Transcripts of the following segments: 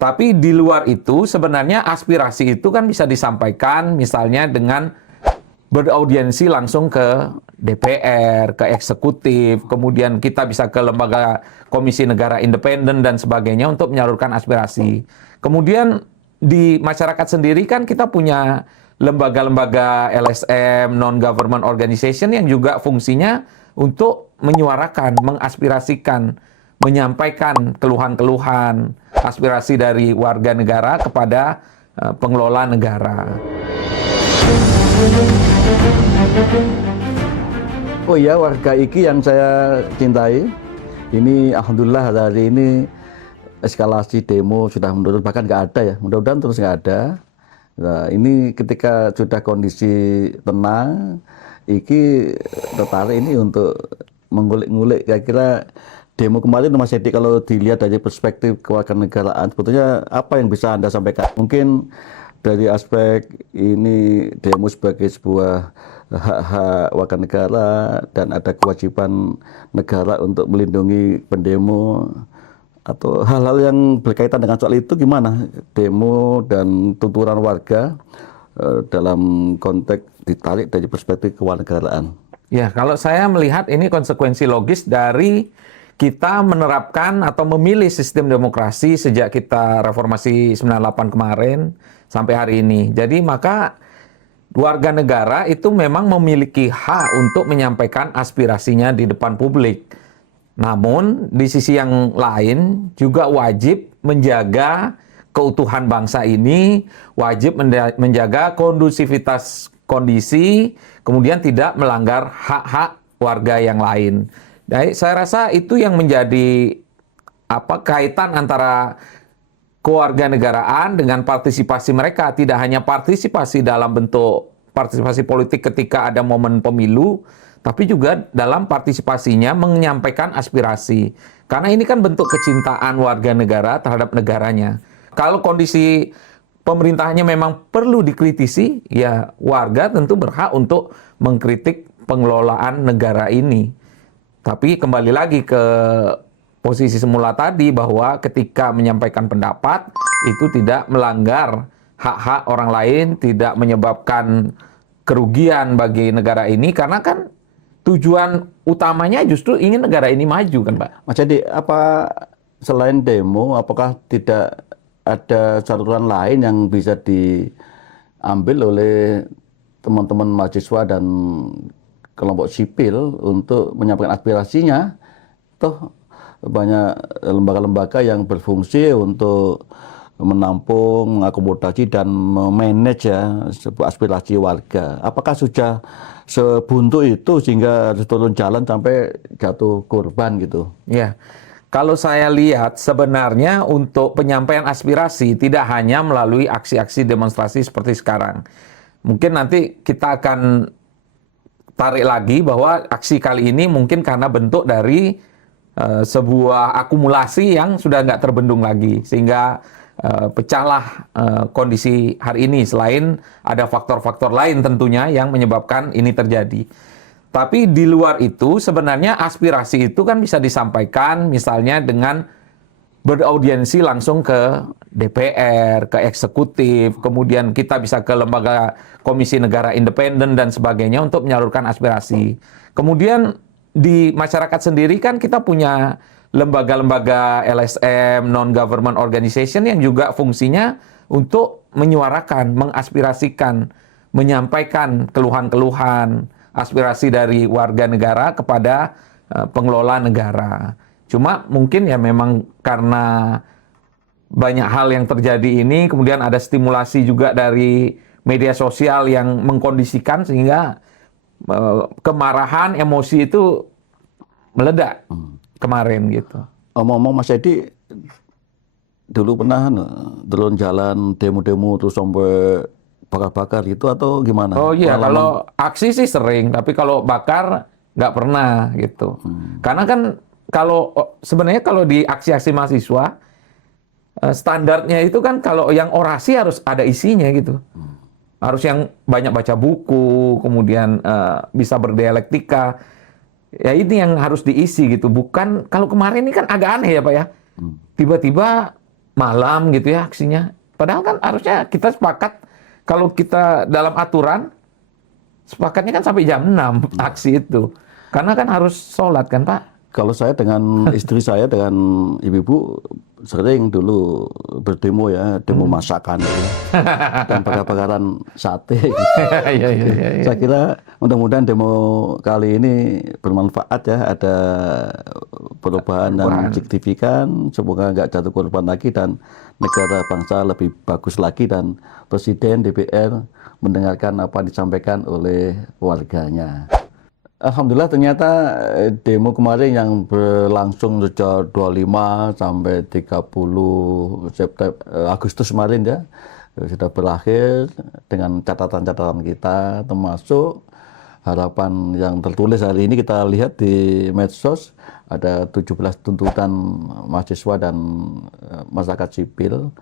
Tapi di luar itu sebenarnya aspirasi itu kan bisa disampaikan misalnya dengan beraudiensi langsung ke DPR, ke eksekutif, kemudian kita bisa ke lembaga Komisi Negara Independen dan sebagainya untuk menyalurkan aspirasi. Kemudian di masyarakat sendiri kan kita punya lembaga-lembaga LSM, non-government organization yang juga fungsinya untuk menyuarakan, mengaspirasikan, menyampaikan keluhan-keluhan, aspirasi dari warga negara kepada pengelola negara. Oh iya, warga iki yang saya cintai, ini alhamdulillah hari ini eskalasi demo sudah menurun, bahkan nggak ada ya, mudah-mudahan terus nggak ada. Nah, ini ketika sudah kondisi tenang, iki tertarik ini untuk mengulik-ngulik kira-kira demo kemarin Mas Edi, kalau dilihat dari perspektif kewarganegaraan, sebetulnya apa yang bisa Anda sampaikan? Mungkin dari aspek ini demo sebagai sebuah hak-hak warga negara dan ada kewajiban negara untuk melindungi pendemo, atau hal-hal yang berkaitan dengan soal itu gimana? Demo dan tuntunan warga dalam konteks ditarik dari perspektif kewarganegaraan. Ya, kalau saya melihat ini konsekuensi logis dari kita menerapkan atau memilih sistem demokrasi sejak kita reformasi 98 kemarin sampai hari ini. Jadi maka warga negara itu memang memiliki hak untuk menyampaikan aspirasinya di depan publik. Namun di sisi yang lain juga wajib menjaga keutuhan bangsa ini, wajib menjaga kondusivitas kondisi, kemudian tidak melanggar hak-hak warga yang lain. Jadi saya rasa itu yang menjadi kaitan antara kewarganegaraan dengan partisipasi mereka. Tidak hanya partisipasi dalam bentuk partisipasi politik ketika ada momen pemilu, tapi juga dalam partisipasinya menyampaikan aspirasi. Karena ini kan bentuk kecintaan warga negara terhadap negaranya. Kalau kondisi pemerintahnya memang perlu dikritisi, ya warga tentu berhak untuk mengkritik pengelolaan negara ini. Tapi kembali lagi ke posisi semula tadi bahwa ketika menyampaikan pendapat itu tidak melanggar hak-hak orang lain, tidak menyebabkan kerugian bagi negara ini, karena kan tujuan utamanya justru ingin negara ini maju kan, Pak. Mas Edi, apa selain demo, apakah tidak ada saluran lain yang bisa diambil oleh teman-teman mahasiswa dan kelompok sipil untuk menyampaikan aspirasinya? Toh banyak lembaga-lembaga yang berfungsi untuk menampung, mengakomodasi dan memanage ya sebuah aspirasi warga. Apakah sudah sebuntu itu sehingga harus turun jalan sampai jatuh korban gitu? Ya, kalau saya lihat sebenarnya untuk penyampaian aspirasi tidak hanya melalui aksi-aksi demonstrasi seperti sekarang. Mungkin nanti kita akan tarik lagi bahwa aksi kali ini mungkin karena bentuk dari sebuah akumulasi yang sudah nggak terbendung lagi, sehingga pecahlah kondisi hari ini, selain ada faktor-faktor lain tentunya yang menyebabkan ini terjadi. Tapi di luar itu sebenarnya aspirasi itu kan bisa disampaikan misalnya dengan beraudiensi langsung ke DPR, ke eksekutif, kemudian kita bisa ke lembaga Komisi Negara Independen dan sebagainya untuk menyalurkan aspirasi. Kemudian di masyarakat sendiri kan kita punya lembaga-lembaga LSM, non-government organization yang juga fungsinya untuk menyuarakan, mengaspirasikan, menyampaikan keluhan-keluhan, aspirasi dari warga negara kepada pengelola negara. Cuma mungkin ya memang karena banyak hal yang terjadi ini, kemudian ada stimulasi juga dari media sosial yang mengkondisikan sehingga kemarahan, emosi itu meledak kemarin gitu. Omong-omong Mas Edi, dulu pernah turun jalan demo-demo terus sampai bakar-bakar gitu atau gimana? Oh iya, kalau aksi sih sering, tapi kalau bakar nggak pernah gitu. Karena kan kalau sebenarnya kalau di aksi-aksi mahasiswa standarnya itu kan kalau yang orasi harus ada isinya gitu. Harus yang banyak baca buku, kemudian bisa berdialektika. Ya ini yang harus diisi gitu. Bukan, kalau kemarin ini kan agak aneh ya Pak ya. Tiba-tiba malam gitu ya aksinya. Padahal kan harusnya kita sepakat kalau kita dalam aturan sepakatnya kan sampai jam 6 aksi itu. Karena kan harus sholat kan Pak. Kalau saya dengan istri saya dengan ibu-ibu sering dulu berdemo ya, demo masakan ya, dan bakar-bakaran sate. Iya, iya, iya, iya. Saya kira mudah-mudahan demo kali ini bermanfaat ya, ada perubahan yang signifikan. Semoga nggak jatuh korban lagi dan negara bangsa lebih bagus lagi dan Presiden DPR mendengarkan apa yang disampaikan oleh warganya. Alhamdulillah ternyata demo kemarin yang berlangsung sejak 25 sampai 30 Agustus kemarin ya sudah berakhir dengan catatan-catatan kita, termasuk harapan yang tertulis hari ini kita lihat di medsos ada 17 tuntutan mahasiswa dan masyarakat sipil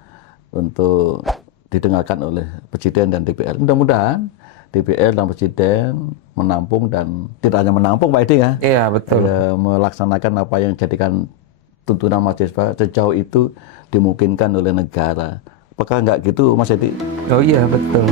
untuk didengarkan oleh Presiden dan DPR. Mudah-mudahan DPR dan Presiden menampung dan tidak hanya menampung Pak Edi ya, Iya betul. melaksanakan apa yang dijadikan tuntunan mahasiswa sejauh itu dimungkinkan oleh negara. Apakah enggak gitu Mas Edi? Oh iya betul.